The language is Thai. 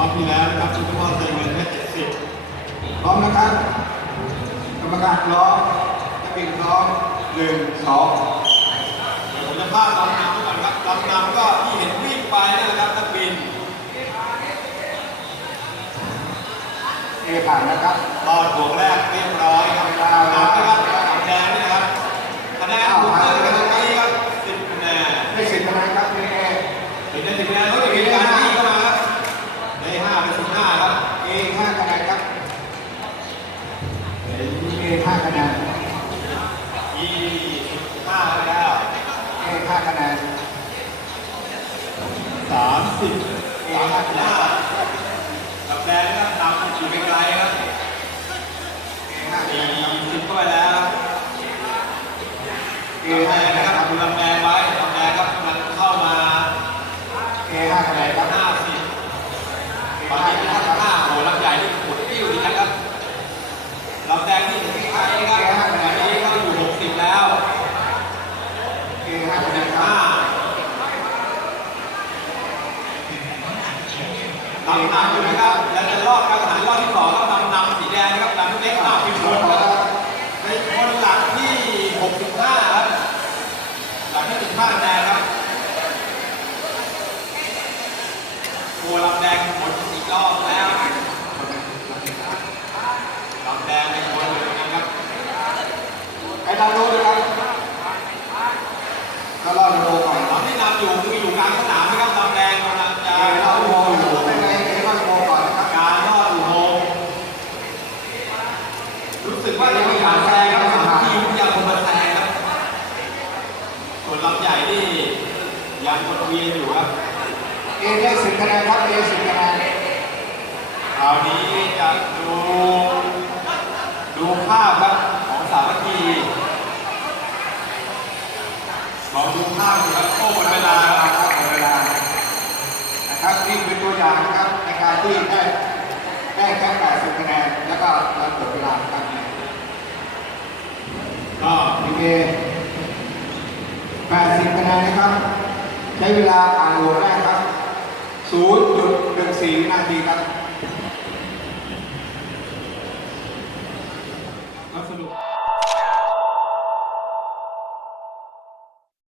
อบที่แล้วนะครับชุดพ่อใส่เงินแค่เจ็ดสิบพร้อมนะครับกรรมการพร้อมนักบินพร้อมหนึ่งสองผมจะพาดลำน้ำก่อนครับลำน้ำก็ที่เห็นวิ่งไปนี่แหละครับนักบินเอผ่านนะครับรอดห่วงแรกเรียบร้อยครับลำน้ำนะครับสามแดงนี่นะครับคะแนนถูกเพิ่มกันตรงนี้ครับสิบคะแนนได้สิบคะแนนครับเอเอเห็นได้สิบคะแนนเขาจะมีการที่เข้ามาครับ ได้ห้าเป็นสิบห้าครับเอห้าคะแนนครับเอห้าคะแนนยี่สิบห้าแล้วเอห้าคะแนนสามสิบเอสามห้าสิบคะแนห้านกับแดงก็นำอยู่ไกลๆครับเอห้าคะสี่แนนครับสิบเข้าไปแล้วครับเอลำแดห้างคะแนนะนครับครับดูลำแดงไว้ลำแดงครับกำลังเข้ามา เอห้าคะแนนครับ ห้าสิบ เอตอนห้านี้คะเป็นแนห้านครับห้าโอ้ลำใหญ่ที่ขุดติ้วดีนะครับลำแดงที่ที่ไทยครับตอนนี้เขาอยู่หกสิบแล้วเอห้าคะแนนครับห้าลำนำอยู่นะครับ แล้วจะรอบการหันรอบที่สองครับลำนำสีแดงนะครับลำเล็กมากเป็นคนครับเป็นคนหลักที่หกสิบห้าครับ หลักที่สิบห้าคะแนนครับโอ้ลำแดงหมดอีกรอบแล้วลำแดงเป็นคนเหมือนกันครับ ไอ้ดาวโน้ตนะครับ ก็รอดโลก่อนลำที่นำอยู่คืออยู่กลางสนามนะครับลำแดงกำลังจะเอรอเข้าดอุโลโมงค์อยู่ไม่ไงเอรอดโลก่อนนะครับการลอดอุโมงค์รู้สึกว่าจะมีการแซงครับสามทีมยังคงมาแซงครับส่วนลำใหญ่นี่ยังกดเวียนอยู่ครับเอได้สิบคะแนนครับเอสิบคะแนนคราวนี้จะดูดูภาพครับของสามัคคี ลองดูภาพดูครับโอ้หมดเวลาครับหมดเวลานะครับนี่เป็นตัวอย่างนะครับในการที่ได้ได้แค่แปดสิบคะแนนแล้วก็เราหมดเวลาครับก็โอเคแปดสิบคะแนนนะครับ ใช้เวลาอ่านโหวตแรกครับศูนย์จุดหนึ่งสี่วินาทีครับ